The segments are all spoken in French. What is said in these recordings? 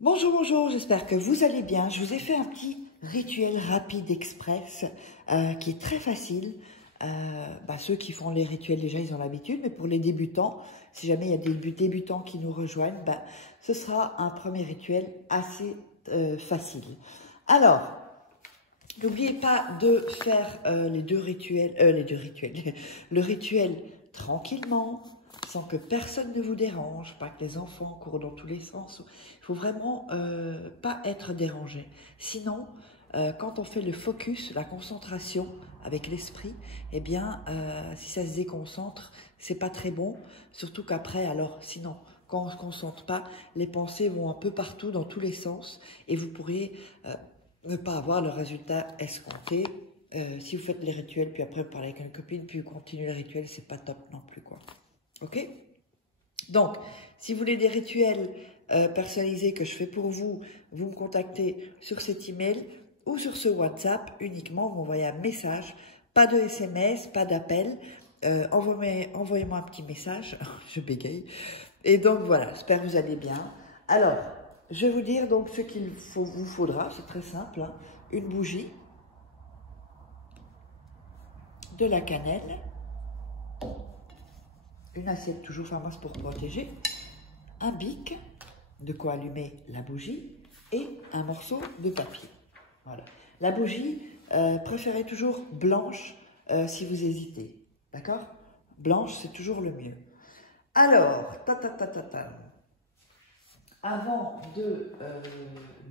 Bonjour, bonjour, j'espère que vous allez bien. Je vous ai fait un petit rituel rapide express qui est très facile. Ceux qui font les rituels déjà, ils ont l'habitude, mais pour les débutants, si jamais il y a des débutants qui nous rejoignent, ce sera un premier rituel assez facile. Alors, n'oubliez pas de faire le rituel tranquillement, sans que personne ne vous dérange, pas que les enfants courent dans tous les sens. Il faut vraiment pas être dérangé. Sinon, quand on fait le focus, la concentration avec l'esprit, eh bien, si ça se déconcentre, c'est pas très bon. Surtout qu'après, alors, sinon, quand on se concentre pas, les pensées vont un peu partout dans tous les sens et vous pourriez ne pas avoir le résultat escompté. Si vous faites les rituels, puis après vous parlez avec une copine, puis vous continuez le rituel, c'est pas top non plus, quoi. Ok? Donc, si vous voulez des rituels personnalisés que je fais pour vous, vous me contactez sur cet email ou sur ce WhatsApp uniquement, vous m'envoyez un message, pas de SMS, pas d'appel, envoyez-moi un petit message, je bégaye. Et donc voilà, j'espère que vous allez bien. Alors, je vais vous dire donc ce qu'il vous faudra, c'est très simple, hein. Une bougie, de la cannelle, une assiette toujours Pharmas pour protéger, un bic, de quoi allumer la bougie, et un morceau de papier. Voilà. La bougie, préférez toujours blanche si vous hésitez. D'accord? Blanche, c'est toujours le mieux. Alors, avant de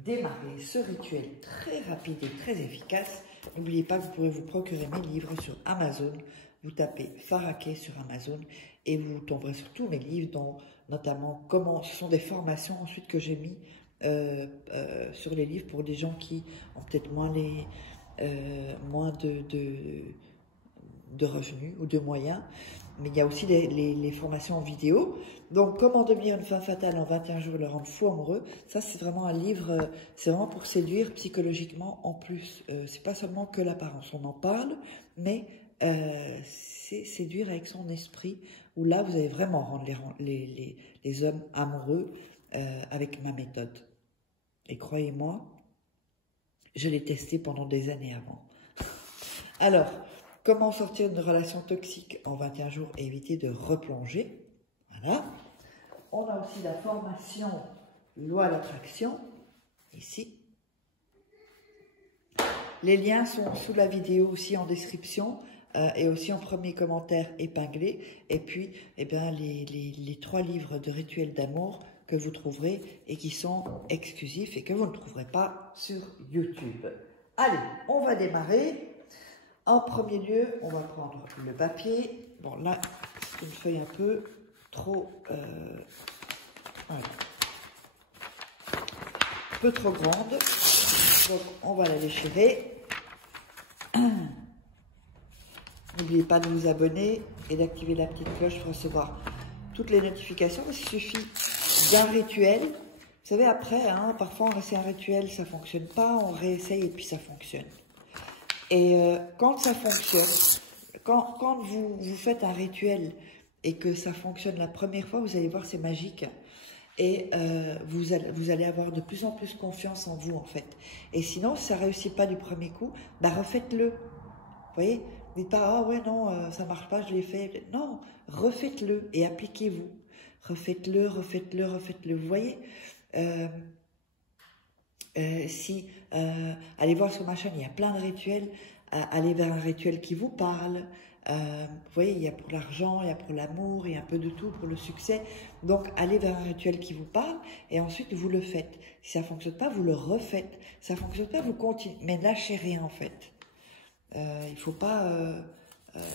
démarrer ce rituel très rapide et très efficace, n'oubliez pas que vous pourrez vous procurer mes livres sur Amazon. Vous tapez Faraké sur Amazon et vous tomberez sur tous mes livres, dont notamment ce sont des formations ensuite que j'ai mis sur les livres pour des gens qui ont peut-être moins de revenus ou de moyens. Mais il y a aussi les formations en vidéo. Donc, comment devenir une femme fatale en 21 jours, le rendre fou amoureux. Ça, c'est vraiment un livre, c'est vraiment pour séduire psychologiquement en plus. C'est pas seulement que l'apparence, on en parle, mais c'est séduire avec son esprit, où là, vous allez vraiment rendre les hommes amoureux avec ma méthode. Et croyez-moi, je l'ai testé pendant des années avant. Alors, comment sortir d'une relation toxique en 21 jours et éviter de replonger? Voilà. On a aussi la formation loi d'attraction, ici. Les liens sont sous la vidéo aussi en description et aussi en premier commentaire épinglé. Et puis, eh bien, les 3 livres de rituels d'amour que vous trouverez et qui sont exclusifs et que vous ne trouverez pas sur YouTube. Allez, on va démarrer. En premier lieu, on va prendre le papier. Bon, là, c'est une feuille un peu trop... voilà. Un peu trop grande. Donc, on va la déchirer. N'oubliez pas de vous abonner et d'activer la petite cloche pour recevoir toutes les notifications. Il suffit d'un rituel. Vous savez, après, hein, parfois, on essaie un rituel, ça ne fonctionne pas. On réessaye et puis ça fonctionne. Et quand ça fonctionne, quand vous faites un rituel et que ça fonctionne la première fois, vous allez voir, c'est magique. Et vous allez avoir de plus en plus confiance en vous, en fait. Et sinon, si ça ne réussit pas du premier coup, refaites-le. Vous voyez? Dites pas, ah ouais, non, ça ne marche pas, je l'ai fait. Non, refaites-le et appliquez-vous. Refaites-le, refaites-le, refaites-le. Vous voyez? Allez voir sur ma chaîne, il y a plein de rituels. Allez vers un rituel qui vous parle. Vous voyez, il y a pour l'argent, il y a pour l'amour, il y a un peu de tout, pour le succès. Donc, allez vers un rituel qui vous parle et ensuite, vous le faites. Si ça ne fonctionne pas, vous le refaites. Ça ne fonctionne pas, vous continuez. Mais lâchez rien, en fait. Il ne faut pas...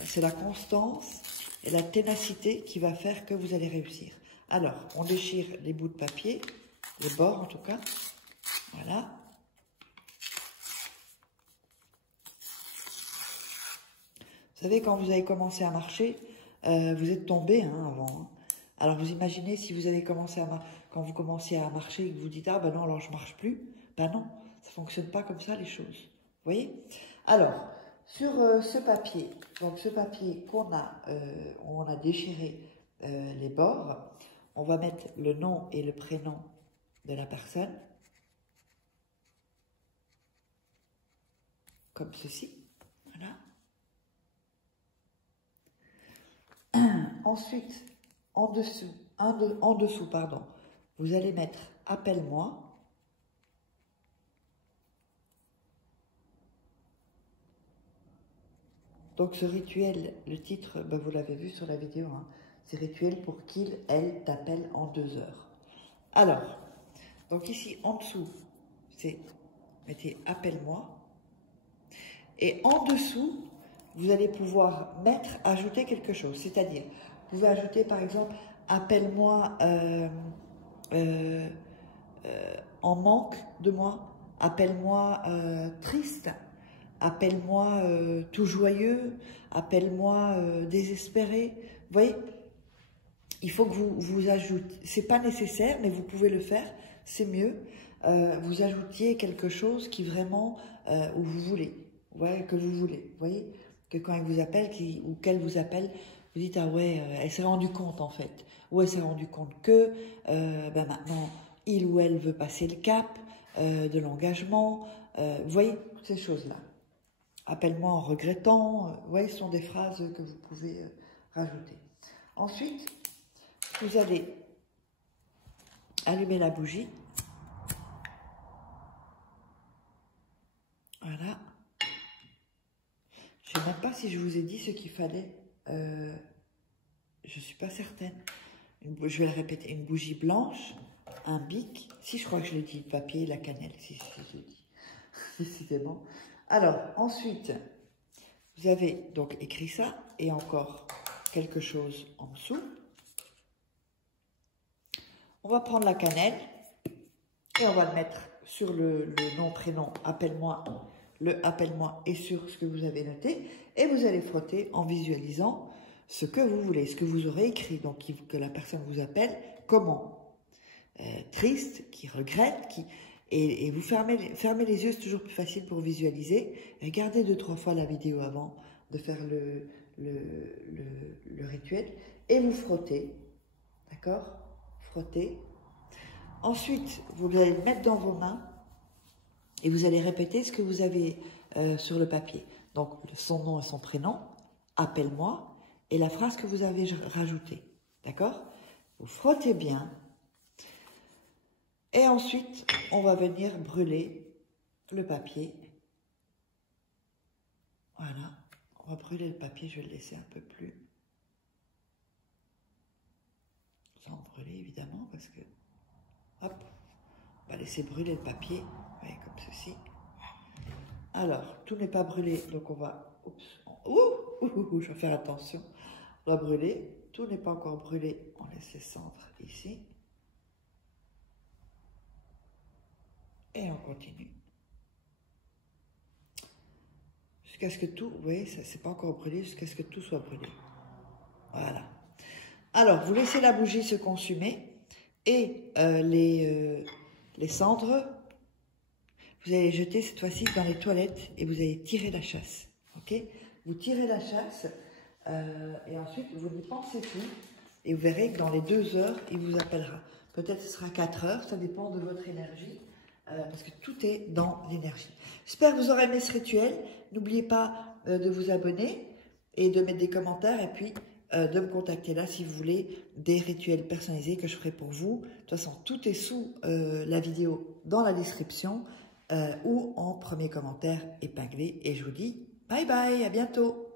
c'est la constance et la ténacité qui va faire que vous allez réussir. Alors, on déchire les bouts de papier, les bords en tout cas. Voilà. Vous savez, quand vous avez commencé à marcher, vous êtes tombé avant. Hein. Alors, vous imaginez si vous avez commencé quand vous commenciez à marcher et que vous dites « Ah, ben non, alors je ne marche plus ». Ben non, ça ne fonctionne pas comme ça, les choses. Vous voyez? Alors, sur ce papier, donc ce papier qu'on a, on a déchiré les bords, on va mettre le nom et le prénom de la personne, comme ceci, voilà. Ensuite, en dessous, pardon, vous allez mettre « Appelle-moi ». Donc ce rituel, le titre, ben vous l'avez vu sur la vidéo, hein, c'est rituel pour qu'il, elle, t'appelle en 2 heures. Alors, donc ici en dessous, c'est, mettez appelle-moi. Et en dessous, vous allez pouvoir ajouter quelque chose. C'est-à-dire, vous pouvez ajouter par exemple, appelle-moi en manque de moi, appelle-moi triste, appelle-moi tout joyeux, appelle-moi désespéré. Vous voyez, il faut que vous ajoutiez, c'est pas nécessaire, mais vous pouvez le faire, c'est mieux. Vous ajoutiez quelque chose qui vraiment, où vous voulez, ouais, que vous voulez. Vous voyez, que quand elle vous appelle, ou qu'elle vous appelle, vous dites, ah ouais, elle s'est rendue compte en fait. Ou elle s'est rendue compte que, ben maintenant, il ou elle veut passer le cap de l'engagement. Vous voyez, toutes ces choses-là. Appelle-moi en regrettant. Ouais, ce sont des phrases que vous pouvez rajouter. Ensuite, vous allez allumer la bougie. Voilà. Je ne sais même pas si je vous ai dit ce qu'il fallait. Je ne suis pas certaine. Je vais le répéter. Une bougie blanche, un bic. Si, je crois que je l'ai dit. Le papier, la cannelle. Si, je l'ai dit. Décidément. Alors, ensuite, vous avez donc écrit ça. Et encore quelque chose en dessous. On va prendre la cannelle. Et on va le mettre sur le nom, prénom, appelle-moi, le appelle-moi et sur ce que vous avez noté. Et vous allez frotter en visualisant ce que vous voulez, ce que vous aurez écrit. Donc, que la personne vous appelle, comment triste, qui regrette, et vous fermez les yeux, c'est toujours plus facile pour visualiser. Regardez 2-3 fois la vidéo avant de faire le rituel. Et vous frottez, d'accord? Frottez. Ensuite, vous allez le mettre dans vos mains et vous allez répéter ce que vous avez sur le papier. Donc, son nom et son prénom, appelle-moi, et la phrase que vous avez rajoutée. D'accord? Vous frottez bien. Et ensuite, on va venir brûler le papier. Voilà. On va brûler le papier, je vais le laisser un peu plus. Sans brûler, évidemment, parce que... Hop, on va laisser brûler le papier, vous voyez, comme ceci. Alors, tout n'est pas brûlé, donc on va... Oups, je vais faire attention. On va brûler. Tout n'est pas encore brûlé, on laisse les cendres ici. Et on continue. Jusqu'à ce que tout... Vous voyez, ça c'est pas encore brûlé, jusqu'à ce que tout soit brûlé. Voilà. Alors, vous laissez la bougie se consumer. Et les cendres, vous allez les jeter cette fois-ci dans les toilettes et vous allez tirer la chasse. Ok? Vous tirez la chasse et ensuite vous n'y pensez plus. Et vous verrez que dans les 2 heures, il vous appellera. Peut-être ce sera 4 heures, ça dépend de votre énergie. Parce que tout est dans l'énergie. J'espère que vous aurez aimé ce rituel. N'oubliez pas de vous abonner et de mettre des commentaires. Et puis... de me contacter là si vous voulez des rituels personnalisés que je ferai pour vous. De toute façon, tout est sous la vidéo dans la description ou en premier commentaire épinglé. Et je vous dis bye bye, à bientôt.